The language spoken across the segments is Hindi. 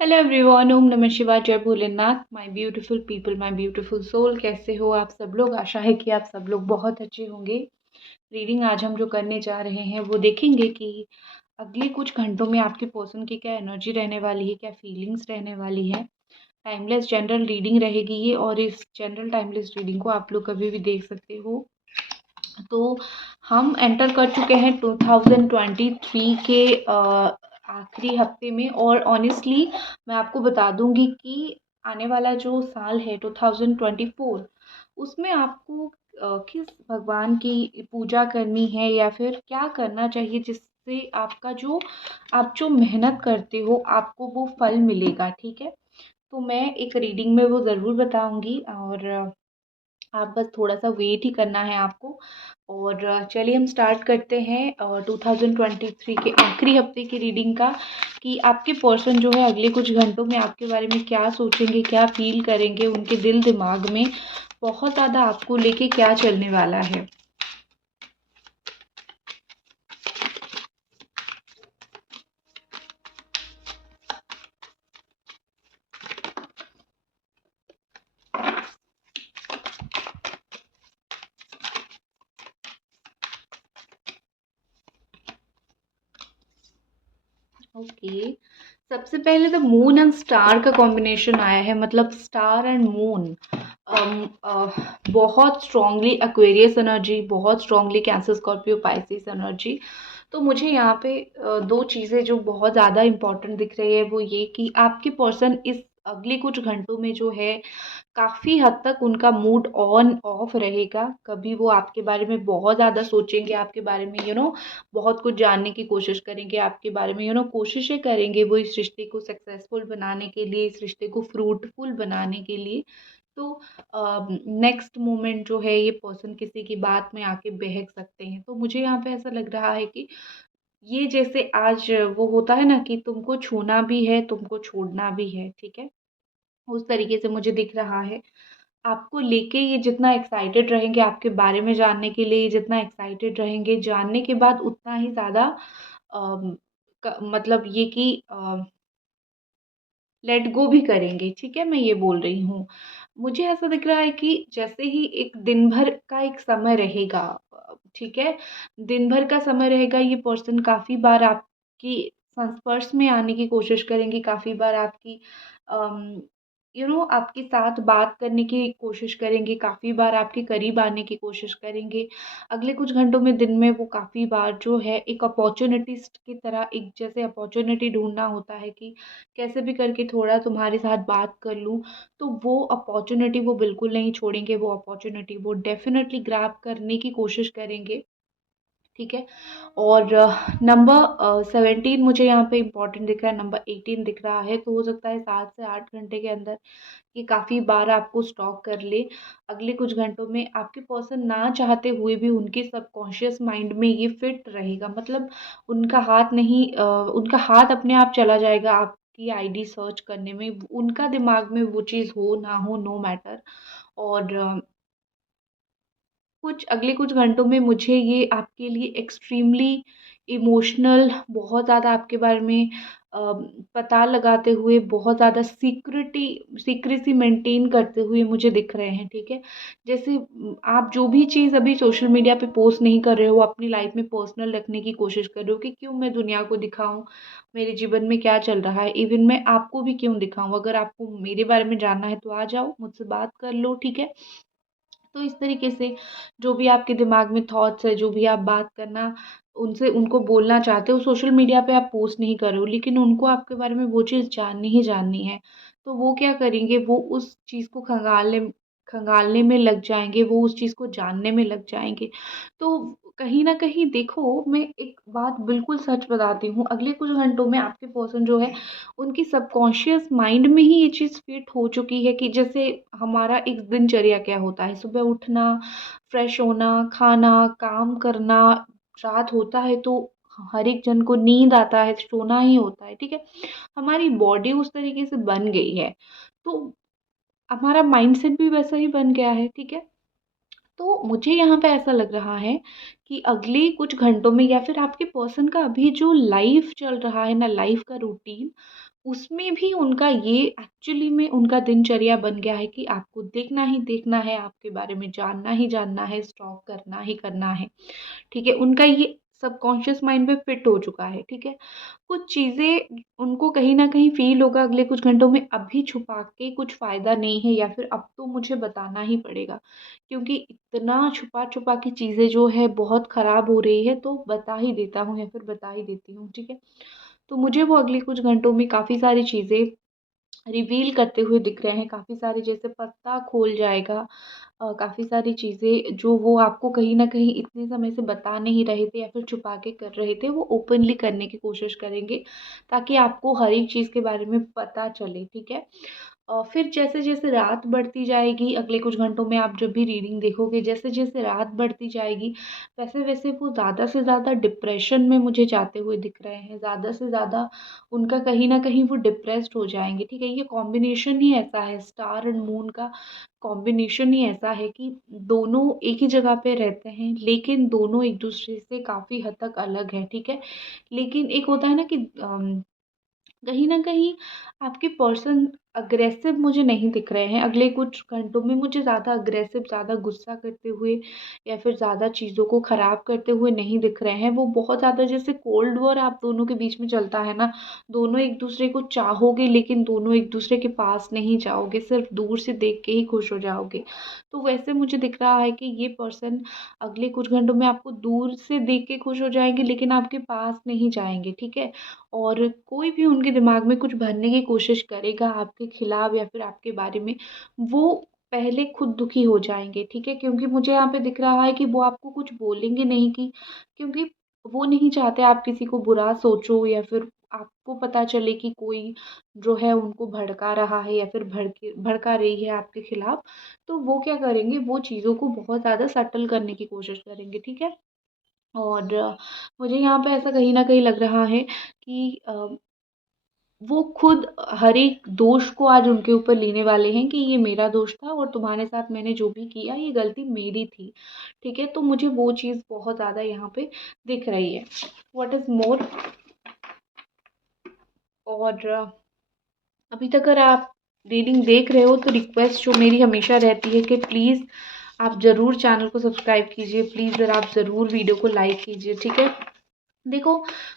हेलो एवरीवन, ओम नमः शिवाय, जय Bholenath. My beautiful people, my beautiful soul, कैसे हो आप सब लोग। आशा है कि आप सब लोग बहुत अच्छे होंगे। रीडिंग आज हम जो करने जा रहे हैं वो देखेंगे कि अगले कुछ घंटों में आपके पर्सन की क्या एनर्जी रहने वाली है, क्या फीलिंग्स रहने वाली है। टाइमलेस जनरल रीडिंग रहेगी ये, और इस जनरल टाइमलेस रीडिंग को आप लोग कभी भी देख सकते हो। तो हम एंटर कर चुके हैं 2023 के आखिरी हफ्ते में, और ऑनेस्टली मैं आपको बता दूंगी कि आने वाला जो साल है 2024, उसमें आपको किस भगवान की पूजा करनी है या फिर क्या करना चाहिए जिससे आपका जो आप जो मेहनत करते हो आपको वो फल मिलेगा। ठीक है, तो मैं एक रीडिंग में वो ज़रूर बताऊंगी, और आप बस थोड़ा-सा वेट ही करना है आपको। और चलिए हम स्टार्ट करते हैं 2023 के आखिरी हफ्ते की रीडिंग का, कि आपके पर्सन जो है अगले कुछ घंटों में आपके बारे में क्या सोचेंगे, क्या फ़ील करेंगे, उनके दिल दिमाग में बहुत ज़्यादा आपको लेके क्या चलने वाला है। ओके, सबसे पहले तो मून एंड स्टार का कॉम्बिनेशन आया है, मतलब स्टार एंड मून। बहुत स्ट्रांगली एक्वेरियस एनर्जी, बहुत strongly cancer Scorpio Pisces energy. तो मुझे यहाँ पे दो चीज़ें जो बहुत ज़्यादा इम्पोर्टेंट दिख रही है वो ये कि आपके पर्सन इस अगले कुछ घंटों में जो है काफ़ी हद तक उनका मूड ऑन ऑफ रहेगा। कभी वो आपके बारे में बहुत ज़्यादा सोचेंगे, आपके बारे में बहुत कुछ जानने की कोशिश करेंगे, आपके बारे में कोशिशें करेंगे वो इस रिश्ते को सक्सेसफुल बनाने के लिए, इस रिश्ते को फ्रूटफुल बनाने के लिए। तो नेक्स्ट मोमेंट जो है ये पर्सन किसी की बात में आके बहक सकते हैं। तो मुझे यहाँ पे ऐसा लग रहा है कि ये जैसे आज वो होता है ना कि तुमको छूना भी है, तुमको छोड़ना भी है। ठीक है, उस तरीके से मुझे दिख रहा है। आपको लेके ये जितना एक्साइटेड रहेंगे, आपके बारे में जानने के लिए जितना एक्साइटेड रहेंगे, जानने के बाद उतना ही ज़्यादा अम, मतलब ये कि लेट गो भी करेंगे। ठीक है, मैं ये बोल रही हूँ। मुझे ऐसा दिख रहा है कि जैसे ही एक दिन भर का एक समय रहेगा, ठीक है, दिन भर का समय रहेगा, ये पर्सन काफ़ी बार आपकी संस्पर्श में आने की कोशिश करेंगे, काफ़ी बार आपकी आपके साथ बात करने की कोशिश करेंगे, काफ़ी बार आपके करीब आने की कोशिश करेंगे। अगले कुछ घंटों में, दिन में वो काफ़ी बार जो है एक अपॉर्चुनिटिस्ट की तरह, एक जैसे अपॉर्चुनिटी ढूंढना होता है कि कैसे भी करके थोड़ा तुम्हारे साथ बात कर लूँ, तो वो अपॉर्चुनिटी वो बिल्कुल नहीं छोड़ेंगे, वो अपॉर्चुनिटी वो डेफ़िनेटली ग्रैब करने की कोशिश करेंगे। ठीक है, और नंबर 17 मुझे यहाँ पे इम्पोर्टेंट दिख रहा है, नंबर 18 दिख रहा है, तो हो सकता है 7 से 8 घंटे के अंदर ये काफ़ी बार आपको स्टॉक कर ले। अगले कुछ घंटों में आपके पर्सन ना चाहते हुए भी उनके सबकॉन्शियस माइंड में ये फिट रहेगा, मतलब उनका हाथ नहीं उनका हाथ अपने आप चला जाएगा आपकी आईडी सर्च करने में, उनका दिमाग में वो चीज़ हो ना हो, नो मैटर। और कुछ अगले कुछ घंटों में मुझे ये आपके लिए एक्सट्रीमली इमोशनल, बहुत ज़्यादा आपके बारे में अ, पता लगाते हुए, बहुत ज़्यादा सीक्रेसी मेंटेन करते हुए मुझे दिख रहे हैं। ठीक है, जैसे आप जो भी चीज़ अभी सोशल मीडिया पे पोस्ट नहीं कर रहे हो, अपनी लाइफ में पर्सनल रखने की कोशिश कर रहे हो कि क्यों मैं दुनिया को दिखाऊं मेरे जीवन में क्या चल रहा है, इवन मैं आपको भी क्यों दिखाऊं। अगर आपको मेरे बारे में जानना है तो आ जाओ, मुझसे बात कर लो। ठीक है, तो इस तरीके से जो भी आपके दिमाग में थॉट्स है, जो भी आप बात करना उनसे उनको बोलना चाहते हो, सोशल मीडिया पे आप पोस्ट नहीं कर रहे हो, लेकिन उनको आपके बारे में वो चीज़ जाननी ही जाननी है। तो वो क्या करेंगे, वो उस चीज़ को खंगालने में लग जाएँगे, वो उस चीज़ को जानने में लग जाएँगे। तो कहीं न कहीं देखो, मैं एक बात बिल्कुल सच बताती हूँ, अगले कुछ घंटों में आपके पर्सन जो है, उनकी सबकॉन्शियस माइंड में ही ये चीज़ फिट हो चुकी है कि जैसे हमारा एक दिनचर्या क्या होता है, सुबह उठना, फ्रेश होना, खाना, काम करना, रात होता है तो हर एक जन को नींद आता है, सोना ही होता है। ठीक है, हमारी बॉडी उस तरीके से बन गई है, तो हमारा माइंडसेट भी वैसा ही बन गया है। ठीक है, तो मुझे यहाँ पे ऐसा लग रहा है कि अगले कुछ घंटों में, या फिर आपके पर्सन का अभी जो लाइफ चल रहा है ना, लाइफ का रूटीन, उसमें भी उनका ये एक्चुअली में उनका दिनचर्या बन गया है कि आपको देखना ही देखना है, आपके बारे में जानना ही जानना है, स्टॉक करना ही करना है, ठीक है? उनका ये सबकॉन्शियस माइंड में फिट हो चुका है, ठीक है? कुछ चीज़ें उनको कहीं न कहीं फ़ील होगा अगले कुछ घंटों में, अभी छुपा के कुछ फ़ायदा नहीं है या फिर अब तो मुझे बताना ही पड़ेगा। क्योंकि इतना छुपा-छुपा के चीज़ें जो है बहुत ख़राब हो रही है, तो बता ही देता हूँ या फिर बता ही देती हूँ, ठीक है? तो मुझे वो अगले कुछ घंटों में काफ़ी सारी चीज़ें रिवील करते हुए दिख रहे हैं, काफ़ी सारे जैसे पत्ता खोल जाएगा, काफ़ी सारी चीज़ें जो वो आपको कहीं न कहीं इतने समय से बता नहीं रहे थे या फिर छुपा के कर रहे थे, वो ओपनली करने की कोशिश करेंगे, ताकि आपको हर एक चीज़ के बारे में पता चले, ठीक है? फिर जैसे-जैसे रात बढ़ती जाएगी, अगले कुछ घंटों में आप जब भी रीडिंग देखोगे, जैसे-जैसे रात बढ़ती जाएगी, वैसे-वैसे वो ज़्यादा से ज़्यादा डिप्रेशन में मुझे जाते हुए दिख रहे हैं। ज़्यादा से ज़्यादा उनका कहीं न कहीं वो डिप्रेस्ड हो जाएँगे, ठीक है? ये कॉम्बिनेशन ही ऐसा है, स्टार एंड मून का कॉम्बिनेशन ही ऐसा है कि दोनों एक ही जगह पे रहते हैं, लेकिन दोनों एक-दूसरे से काफ़ी हद तक अलग हैं, ठीक है? लेकिन एक होता है ना कि कहीं न कहीं आपके पर्सन अग्रेसिव मुझे नहीं दिख रहे हैं। अगले कुछ घंटों में मुझे ज़्यादा अग्रेसिव, ज़्यादा गुस्सा करते हुए या फिर ज़्यादा चीज़ों को ख़राब करते हुए नहीं दिख रहे हैं। वो बहुत ज़्यादा जैसे कोल्ड वॉर आप दोनों के बीच में चलता है ना, दोनों एक-दूसरे को चाहोगे लेकिन दोनों एक-दूसरे के पास नहीं जाओगे, सिर्फ़ दूर से देख के ही खुश हो जाओगे। तो वैसे मुझे दिख रहा है कि ये पर्सन अगले कुछ घंटों में आपको दूर से देख के खुश हो जाएँगे लेकिन आपके पास नहीं जाएँगे, ठीक है? और कोई भी उनके दिमाग में कुछ भरने की कोशिश करेगा आपके खिलाफ या फिर आपके बारे में, वो पहले खुद दुखी हो जाएँगे, ठीक है? क्योंकि मुझे यहाँ पे दिख रहा है कि वो आपको कुछ बोलेंगे नहीं कि क्योंकि वो नहीं चाहते आप किसी को बुरा सोचो या फिर आपको पता चले कि कोई जो है उनको भड़का रहा है या फिर भड़का रही है आपके खिलाफ। तो वो क्या करेंगे, वो चीज़ों को बहुत ज़्यादा सटल करने की कोशिश करेंगे, ठीक है? और मुझे यहाँ पे ऐसा कहीं न कहीं लग रहा है कि वो खुद हर एक दोष को आज उनके ऊपर लेने वाले हैं कि ये मेरा दोष था और तुम्हारे साथ मैंने जो भी किया ये गलती मेरी थी, ठीक है? तो मुझे वो चीज़ बहुत ज़्यादा यहाँ पे दिख रही है। व्हाट इज़ मोर और अभी तक अगर आप रीडिंग देख रहे हो तो रिक्वेस्ट जो मेरी हमेशा रहती है कि प्लीज़ आप ज़रूर चैनल को सब्सक्राइब कीजिए, प्लीज़ आप ज़रूर वीडियो को लाइक कीजिए, ठीक है? देखो,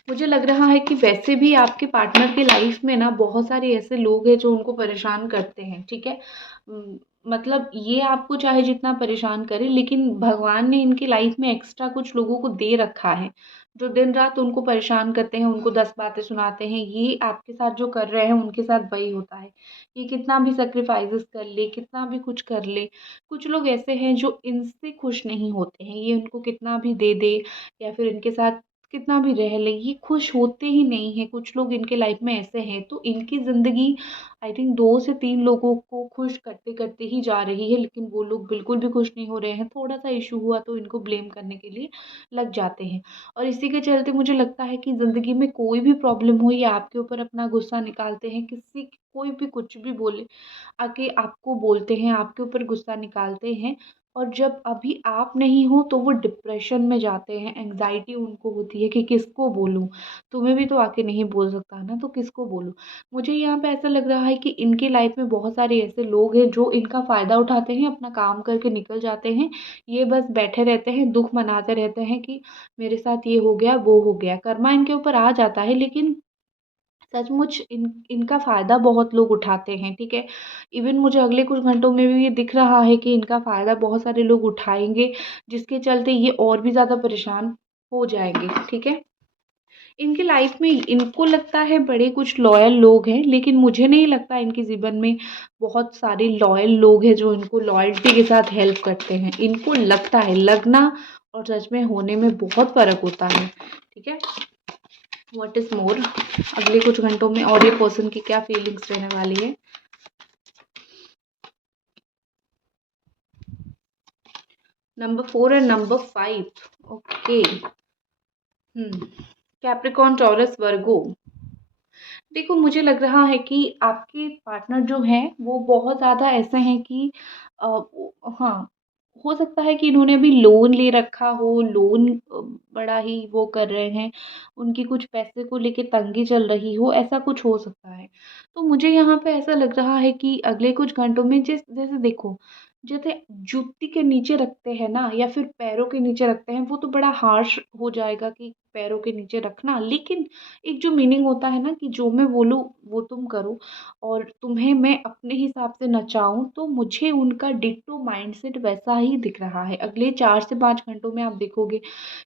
मुझे लग रहा है कि वैसे भी आपके पार्टनर की लाइफ में ना बहुत सारे ऐसे लोग हैं जो उनको परेशान करते हैं, ठीक है? मतलब ये आपको चाहे जितना परेशान करे लेकिन भगवान ने इनकी लाइफ में एक्स्ट्रा कुछ लोगों को दे रखा है, जो दिन-रात उनको परेशान करते हैं, उनको 10 बातें सुनाते हैं। ये आपके साथ जो कर रहे हैं उनके साथ वही होता है। ये कितना भी सैक्रिफाइसेस कर ले, कितना भी कुछ कर ले, कुछ लोग ऐसे हैं जो इनसे खुश नहीं होते हैं। ये उनको कितना भी दे दे या फिर इनके साथ कितना भी रह ले, ये खुश होते ही नहीं हैं, कुछ लोग इनके लाइफ में ऐसे हैं, तो इनकी ज़िंदगी आई थिंक 2 से 3 लोगों को खुश करते-करते ही जा रही है, लेकिन वो लोग बिल्कुल भी खुश नहीं हो रहे हैं, थोड़ा-सा इश्यू हुआ तो इनको ब्लेम करने के लिए लग जाते हैं। और इसी के चलते मुझे लगता है कि ज़िंदगी में कोई भी प्रॉब्लम हो, ये आपके ऊपर अपना गुस्सा निकालते हैं, कोई भी कुछ भी बोले, आके आपको बोलते हैं, आपके ऊपर गुस्सा निकालते हैं और जब अभी आप नहीं हो तो वो डिप्रेशन में जाते हैं, एंग्ज़ायटी उनको होती है कि किसको बोलूँ? तुम्हें भी तो आके नहीं बोल सकता ना, तो किसको बोलूँ? मुझे यहाँ पे ऐसा लग रहा है कि इनकी लाइफ़ में बहुत सारे ऐसे लोग हैं जो इनका फ़ायदा उठाते हैं, अपना काम करके निकल जाते हैं। ये बस बैठे रहते हैं, दुःख मनाते रहते हैं कि मेरे साथ ये हो गया, वो हो गया। कर्मा इनके ऊपर आ जाता है लेकिन सचमुच इनका फ़ायदा बहुत लोग उठाते हैं, ठीक है? इवन मुझे अगले कुछ घंटों में भी ये दिख रहा है कि इनका फ़ायदा बहुत सारे लोग उठाएँगे, जिसके चलते ये और भी ज़्यादा परेशान हो जाएँगे, ठीक है? इनकी लाइफ़ में इनको लगता है बड़े कुछ लॉयल लोग हैं, लेकिन मुझे नहीं लगता इनके जीवन में बहुत सारे लॉयल लोग हैं जो इनको लॉयल्टी के साथ हेल्प करते हैं। इनको लगता है, लगना और सच में होने में बहुत फ़र्क होता है, ठीक है? व्हाट इज़ मोर अगले कुछ घंटों में और ये पर्सन की क्या फीलिंग्स रहने वाली है। Number 4 and number 5 okay. Capricorn, Taurus, Virgo. देखो मुझे लग रहा है कि आपके पार्टनर जो हैं वो बहुत ज़्यादा ऐसे हैं कि हाँ हो सकता है कि इन्होंने अभी लोन ले रखा हो, लोन बड़ा ही वो कर रहे हैं, उनकी कुछ पैसे को लेके तंगी चल रही हो, ऐसा कुछ हो सकता है। तो मुझे यहाँ पे ऐसा लग रहा है कि अगले कुछ घंटों में जैसे देखो, जैसे जूती के नीचे रखते हैं ना या फिर पैरों के नीचे रखते हैं, वो तो बड़ा हार्श हो जाएगा कि पैरों के नीचे रखना। लेकिन एक जो मीनिंग होता है ना कि जो मैं बोलूँ वो तुम करो और तुम्हें मैं अपने हिसाब से नचाऊँ, तो मुझे उनका डिट्टो माइंडसेट वैसा ही दिख रहा है। अगले 4 से 5 घंटों में आप देखोगे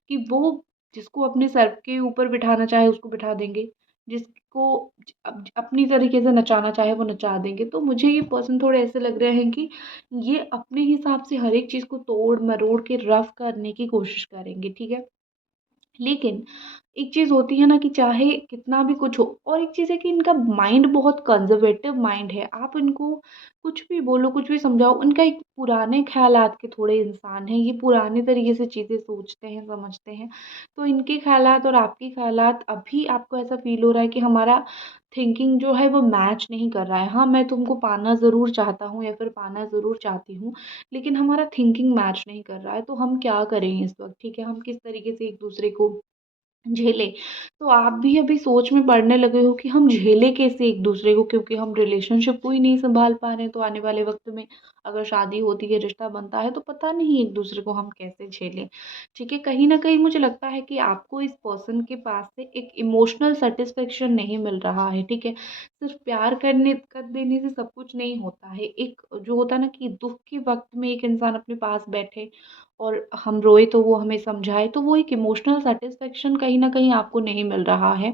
कि वो जिसको अपने सर के ऊपर बिठाना चाहे उसको बिठा देंगे, जिसको अपनी तरीके से नचाना चाहे वो नचा देंगे। तो मुझे ये पर्सन थोड़े ऐसे लग रहे हैं कि ये अपने हिसाब से हर एक चीज़ को तोड़-मरोड़ के रफ़ करने की कोशिश करेंगे, ठीक है? लेकिन एक चीज़ होती है ना कि चाहे कितना भी कुछ हो, और एक चीज़ है कि इनका माइंड बहुत कंज़र्वेटिव माइंड है। आप इनको कुछ भी बोलो, कुछ भी समझाओ, इनका एक पुराने ख़्यालात के थोड़े इंसान हैं। ये पुराने तरीके से चीज़ें सोचते हैं, समझते हैं। तो इनके ख़्यालात और आपके ख़्यालात अभी आपको ऐसा फ़ील हो रहा है कि हमारा थिंकिंग जो है वो मैच नहीं कर रहा है। हाँ, मैं तुमको पाना ज़रूर चाहता हूँ या फिर पाना ज़रूर चाहती हूँ, लेकिन हमारा थिंकिंग मैच नहीं कर रहा है। तो हम क्या करें इस वक़्त, ठीक है? हम किस तरीके से एक-दूसरे को झेलें। तो आप भी अभी सोच में पड़ने लगे हो कि हम झेलें कैसे एक-दूसरे को, क्योंकि हम रिलेशनशिप को ही नहीं सँभाल पा रहे हैं, तो आने वाले वक़्त में अगर शादी होती है, रिश्ता बनता है, तो पता नहीं एक-दूसरे को हम कैसे झेलें। ठीक है? कहीं न कहीं मुझे लगता है कि आपको इस पर्सन के पास से एक इमोशनल सैटिस्फैक्शन नहीं मिल रहा है, ठीक है? सिर्फ़ प्यार कर देने से सब कुछ नहीं होता है। एक जो होता है ना कि दुःख के वक़्त में एक इंसान अपने पास बैठे और हम रोए तो वो हमें समझाए, तो वो एक इमोशनल सैटिस्फैक्शन कहीं न कहीं आपको नहीं मिल रहा है।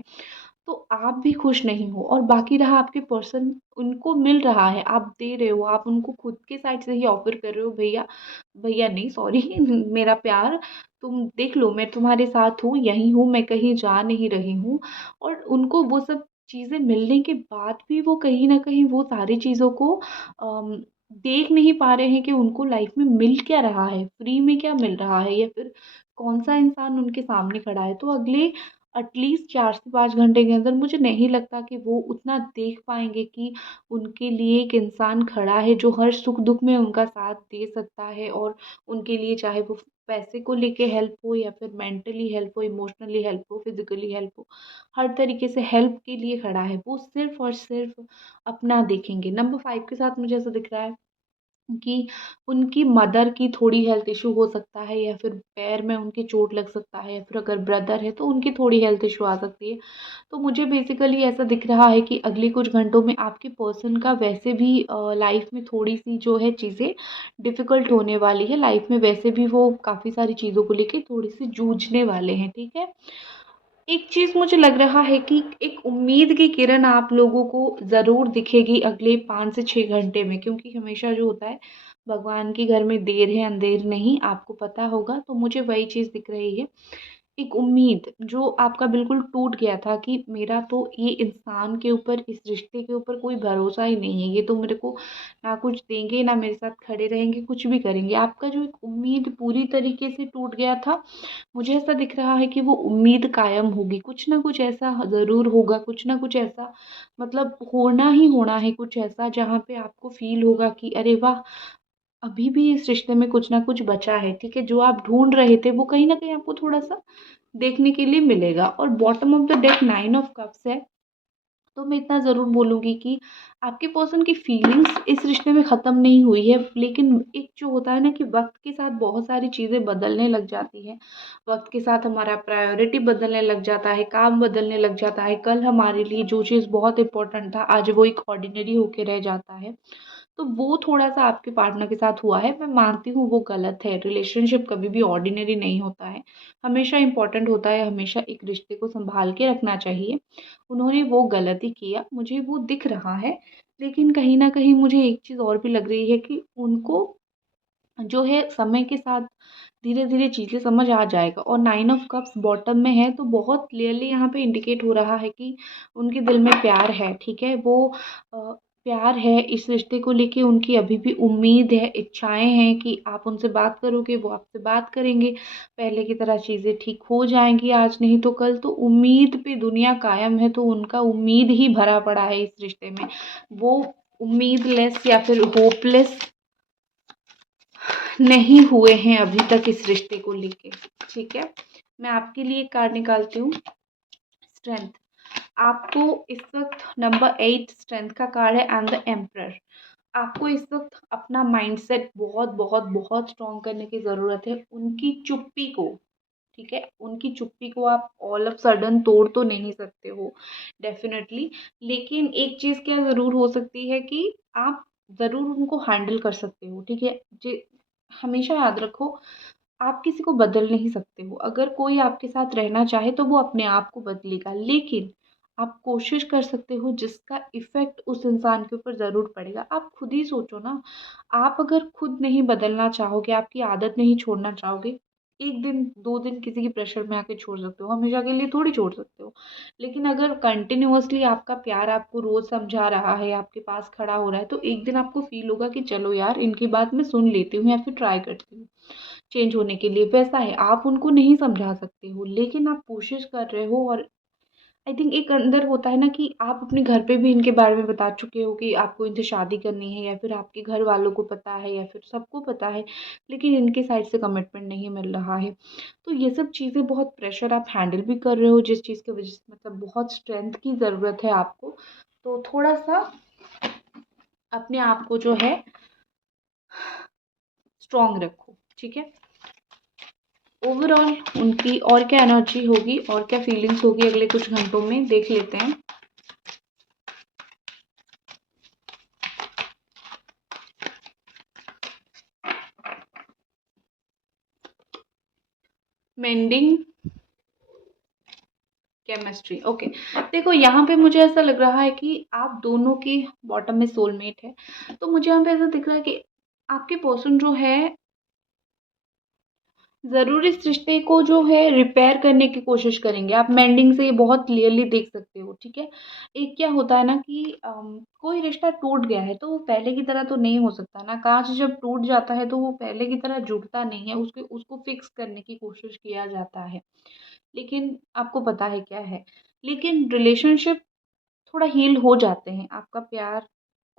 तो आप भी खुश नहीं हो, और बाकी रहा आपके पर्सन, उनको मिल रहा है, आप दे रहे हो, आप उनको खुद के साइड से ही ऑफ़र कर रहे हो, भैया भैया नहीं सॉरी मेरा प्यार तुम देख लो, मैं तुम्हारे साथ हूँ, यहीं हूँ, मैं कहीं जा नहीं रही हूँ। और उनको वो सब चीज़ें मिलने के बाद भी वो कहीं न कहीं वो सारी चीज़ों को देख नहीं पा रहे हैं कि उनको लाइफ़ में मिल क्या रहा है, फ्री में क्या मिल रहा है, या फिर कौन-सा इंसान उनके सामने खड़ा है। तो अगले एटलीस्ट 4 से 5 घंटे के अंदर मुझे नहीं लगता कि वो उतना देख पाएँगे कि उनके लिए एक इंसान खड़ा है जो हर सुख-दुःख में उनका साथ दे सकता है, और उनके लिए चाहे वो पैसे को लेके हेल्प हो या फिर मेंटली हेल्प हो, इमोशनली हेल्प हो, फिज़िकली हेल्प हो, हर तरीके से हेल्प के लिए खड़ा है। वो सिर्फ़ और सिर्फ़ अपना देखेंगे। नंबर 5 के साथ मुझे ऐसा दिख रहा है कि उनकी मदर की थोड़ी हेल्थ इश्यू हो सकता है, या फिर पैर में उनके चोट लग सकता है, या फिर अगर ब्रदर है तो उनकी थोड़ी हेल्थ इश्यू आ सकती है। तो मुझे बेसिकली ऐसा दिख रहा है कि अगले कुछ घंटों में आपके पर्सन का वैसे भी लाइफ में थोड़ी-सी जो है चीज़ें डिफ़िकल्ट होने वाली है। लाइफ में वैसे भी वो काफ़ी सारी चीज़ों को लेके थोड़ी-सी जूझने वाले हैं, ठीक है? एक चीज़ मुझे लग रहा है कि एक उम्मीद की किरण आप लोगों को ज़रूर दिखेगी अगले 5 से 6 घंटे में, क्योंकि हमेशा जो होता है, भगवान के घर में देर है अंधेर नहीं, आपको पता होगा। तो मुझे वही चीज़ दिख रही है। एक उम्मीद जो आपका बिल्कुल टूट गया था कि मेरा तो ये इंसान के ऊपर, इस रिश्ते के ऊपर कोई भरोसा ही नहीं है। ये तो मेरे को ना कुछ देंगे, ना मेरे साथ खड़े रहेंगे, कुछ भी करेंगे। आपका जो एक उम्मीद पूरी तरीके से टूट गया था, मुझे ऐसा दिख रहा है कि वो उम्मीद कायम होगी। कुछ ना कुछ ऐसा ज़रूर होगा, कुछ ना कुछ ऐसा मतलब होना ही होना है, कुछ ऐसा जहाँ पे आपको फ़ील होगा कि अरे वाह! अभी भी इस रिश्ते में कुछ ना कुछ बचा है, ठीक है? जो आप ढूँढ रहे थे वो कहीं न कहीं आपको थोड़ा-सा देखने के लिए मिलेगा। और bottom of the deck 9 of cups है। तो मैं इतना ज़रूर बोलूँगी कि आपके पर्सन की फीलिंग्स इस रिश्ते में ख़त्म नहीं हुई है, लेकिन एक जो होता है ना कि वक़्त के साथ बहुत सारी चीज़ें बदलने लग जाती हैं। वक़्त के साथ हमारा प्रायोरिटी बदलने लग जाता है, काम बदलने लग जाता है। कल हमारे लिए जो चीज़ बहुत इम्पोर्टेंट था, आज वो एक ऑर्डिनरी होके रह जाता है। तो वो थोड़ा-सा आपके पार्टनर के साथ हुआ है। मैं मानती हूँ वो गलत है, रिलेशनशिप कभी भी ऑर्डिनरी नहीं होता है। हमेशा इम्पोर्टेंट होता है, हमेशा एक रिश्ते को सँभाल के रखना चाहिए। उन्होंने वो गलती किया, मुझे वो दिख रहा है। लेकिन कहीं न कहीं मुझे एक चीज़ और भी लग रही है कि उनको जो है समय के साथ धीरे-धीरे चीज़ें समझ आ जाएगा। और 9 ऑफ कप्स बॉटम में है, तो बहुत क्लियरली यहाँ पे इंडिकेट हो रहा है कि उनके दिल में प्यार है, ठीक है? वो प्यार है, इस रिश्ते को लेके उनकी अभी भी उम्मीद है, इच्छाएँ हैं कि आप उनसे बात करोगे, वो आपसे बात करेंगे। पहले की तरह चीज़ें ठीक हो जाएँगी, आज नहीं तो कल। तो उम्मीद पे दुनिया कायम है, तो उनका उम्मीद ही भरा पड़ा है इस रिश्ते में। वो उम्मीदलेस या फिर होपलेस नहीं हुए हैं अभी तक इस रिश्ते को लेके। ठीक है, मैं आपके लिए कार्ड निकालती हूँ, स्ट्रेंथ। आपको इस वक्त नंबर 8 स्ट्रेंथ का कार्ड है एंड द एम्परर। आपको इस वक्त अपना माइंडसेट बहुत बहुत बहुत स्ट्रॉन्ग करने की ज़रूरत है। उनकी चुप्पी को, ठीक है, उनकी चुप्पी को आप ऑल ऑफ सडन तोड़ तो नहीं सकते हो डेफिनेटली, लेकिन एक चीज़ क्या ज़रूर हो सकती है कि आप ज़रूर उनको हैंडल कर सकते हो। ठीक है, जे हमेशा याद रखो, आप किसी को बदल नहीं सकते हो। अगर कोई आपके साथ रहना चाहे तो वो अपने आप को बदलेगा, लेकिन आप कोशिश कर सकते हो जिसका इफ़ेक्ट उस इंसान के ऊपर ज़रूर पड़ेगा। आप खुद ही सोचो ना, आप अगर खुद नहीं बदलना चाहोगे, आपकी आदत नहीं छोड़ना चाहोगे, 1 दिन, 2 दिन किसी के प्रेशर में आके छोड़ सकते हो, हमेशा के लिए थोड़ी छोड़ सकते हो। लेकिन अगर कंटिन्यूअसली आपका प्यार आपको रोज़ समझा रहा है, आपके पास खड़ा हो रहा है, तो एक दिन आपको फ़ील होगा कि चलो यार, इनकी बात मैं सुन लेती हूँ या फिर ट्राई करती हूँ चेंज होने के लिए। वैसा है, आप उनको नहीं समझा सकते हो, लेकिन आप कोशिश कर रहे हो। और आई थिंक एक अंदर होता है ना कि आप अपने घर पे भी इनके बारे में बता चुके हो कि आपको इनसे शादी करनी है, या फिर आपके घर वालों को पता है, या फिर सबको पता है, लेकिन इनके साइड से कमिटमेंट नहीं मिल रहा है। तो ये सब चीज़ें, बहुत प्रेशर आप हैंडल भी कर रहे हो, जिस चीज़ की वजह से मतलब बहुत स्ट्रेंथ की ज़रूरत है आपको। तो थोड़ा सा अपने आप को जो है स्ट्रॉन्ग रखो। ठीक है, ओवरऑल उनकी और क्या एनर्जी होगी और क्या फीलिंग्स होगी अगले कुछ घंटों में, देख लेते हैं। Mending chemistry, okay. देखो, यहाँ पे मुझे ऐसा लग रहा है कि आप दोनों की बॉटम में सोलमेट है। तो मुझे यहाँ पे ऐसा दिख रहा है कि आपके पर्सन जो है ज़रूर इस रिश्ते को जो है रिपेयर करने की कोशिश करेंगे। आप मेंडिंग से ये बहुत क्लियरली देख सकते हो। ठीक है, एक क्या होता है ना कि कोई रिश्ता टूट गया है तो वो पहले की तरह तो नहीं हो सकता ना। कांच जब टूट जाता है तो वो पहले की तरह जुड़ता नहीं है, उसके उसको फिक्स करने की कोशिश किया जाता है। लेकिन आपको पता है क्या है, लेकिन रिलेशनशिप थोड़ा हील हो जाते हैं। आपका प्यार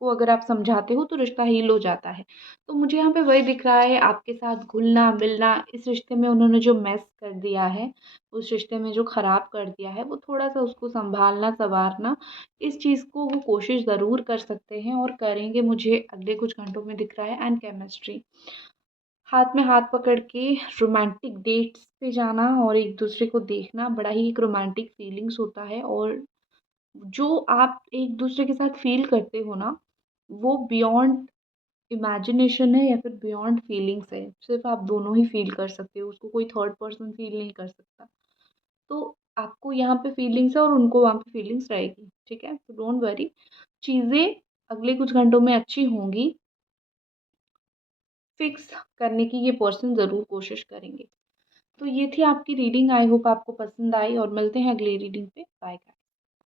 को अगर आप समझाते हो तो रिश्ता हील हो जाता है। तो मुझे यहाँ पे वही दिख रहा है, आपके साथ घुलना-मिलना, इस रिश्ते में उन्होंने जो मेस कर दिया है, उस रिश्ते में जो ख़राब कर दिया है, वो थोड़ा-सा उसको सँभालना-सँवारना, इस चीज़ को वो कोशिश ज़रूर कर सकते हैं और करेंगे, मुझे अगले कुछ घंटों में दिख रहा है। एंड केमिस्ट्री, हाथ में हाथ पकड़ के रोमांटिक डेट्स पे जाना और एक-दूसरे को देखना, बड़ा ही एक रोमांटिक फीलिंग्स होता है। और जो आप एक दूसरे के साथ फ़ील करते हो ना, वो बियॉन्ड इमेजिनेशन है या फिर बियॉन्ड फीलिंग्स है। सिर्फ़ आप दोनों ही फ़ील कर सकते हो, उसको कोई थर्ड पर्सन फ़ील नहीं कर सकता। तो आपको यहाँ पे फीलिंग्स है और उनको वहाँ पे फीलिंग्स रहेगी, ठीक है? तो डोंट वरी, चीज़ें अगले कुछ घंटों में अच्छी होंगी। फ़िक्स करने की ये पर्सन ज़रूर कोशिश करेंगे। तो ये थी आपकी रीडिंग, आई होप आपको पसंद आई और मिलते हैं अगली रीडिंग पे। Bye guys.